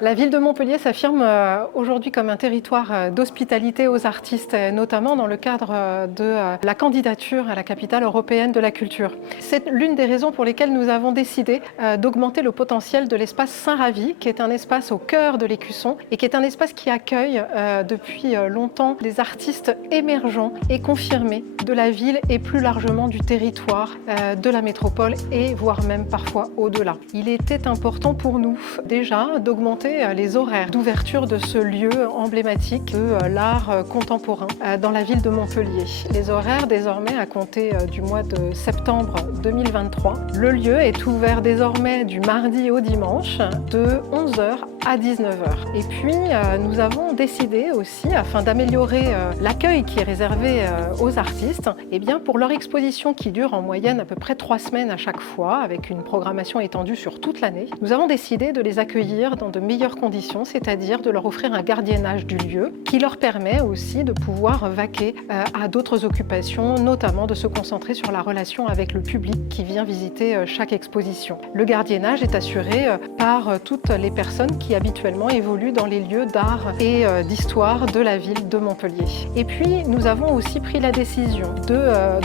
La ville de Montpellier s'affirme aujourd'hui comme un territoire d'hospitalité aux artistes, notamment dans le cadre de la candidature à la capitale européenne de la culture. C'est l'une des raisons pour lesquelles nous avons décidé d'augmenter le potentiel de l'espace Saint-Ravy, qui est un espace au cœur de l'Écusson et qui est un espace qui accueille depuis longtemps des artistes émergents et confirmés de la ville et plus largement du territoire de la métropole et voire même parfois au-delà. Il était important pour nous déjà d'augmenter les horaires d'ouverture de ce lieu emblématique de l'art contemporain dans la ville de Montpellier. Les horaires désormais à compter du mois de septembre 2023. Le lieu est ouvert désormais du mardi au dimanche de 11h à 19h. Et puis nous avons décidé aussi, afin d'améliorer l'accueil qui est réservé aux artistes, et bien pour leur exposition qui dure en moyenne à peu près 3 semaines à chaque fois, avec une programmation étendue sur toute l'année, nous avons décidé de les accueillir dans de meilleures conditions, c'est-à-dire de leur offrir un gardiennage du lieu qui leur permet aussi de pouvoir vaquer à d'autres occupations, notamment de se concentrer sur la relation avec le public qui vient visiter chaque exposition. Le gardiennage est assuré par toutes les personnes qui habituellement évoluent dans les lieux d'art et d'histoire de la ville de Montpellier. Et puis nous avons aussi pris la décision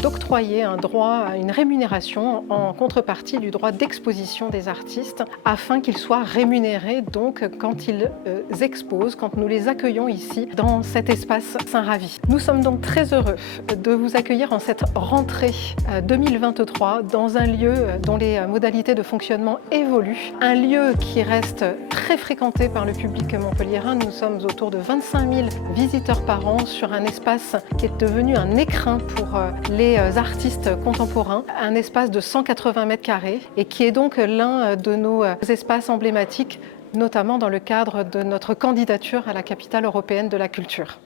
d'octroyer un droit à une rémunération en contrepartie du droit d'exposition des artistes afin qu'ils soient rémunérés donc quand ils exposent, quand nous les accueillons ici dans cet espace Saint-Ravy. Nous sommes donc très heureux de vous accueillir en cette rentrée 2023 dans un lieu dont les modalités de fonctionnement évoluent, un lieu qui reste très fréquenté par le public montpelliérain. Nous sommes autour de 25 000 visiteurs par an sur un espace qui est devenu un écrin pour les artistes contemporains, un espace de 180 mètres carrés et qui est donc l'un de nos espaces emblématiques, notamment dans le cadre de notre candidature à la capitale européenne de la culture.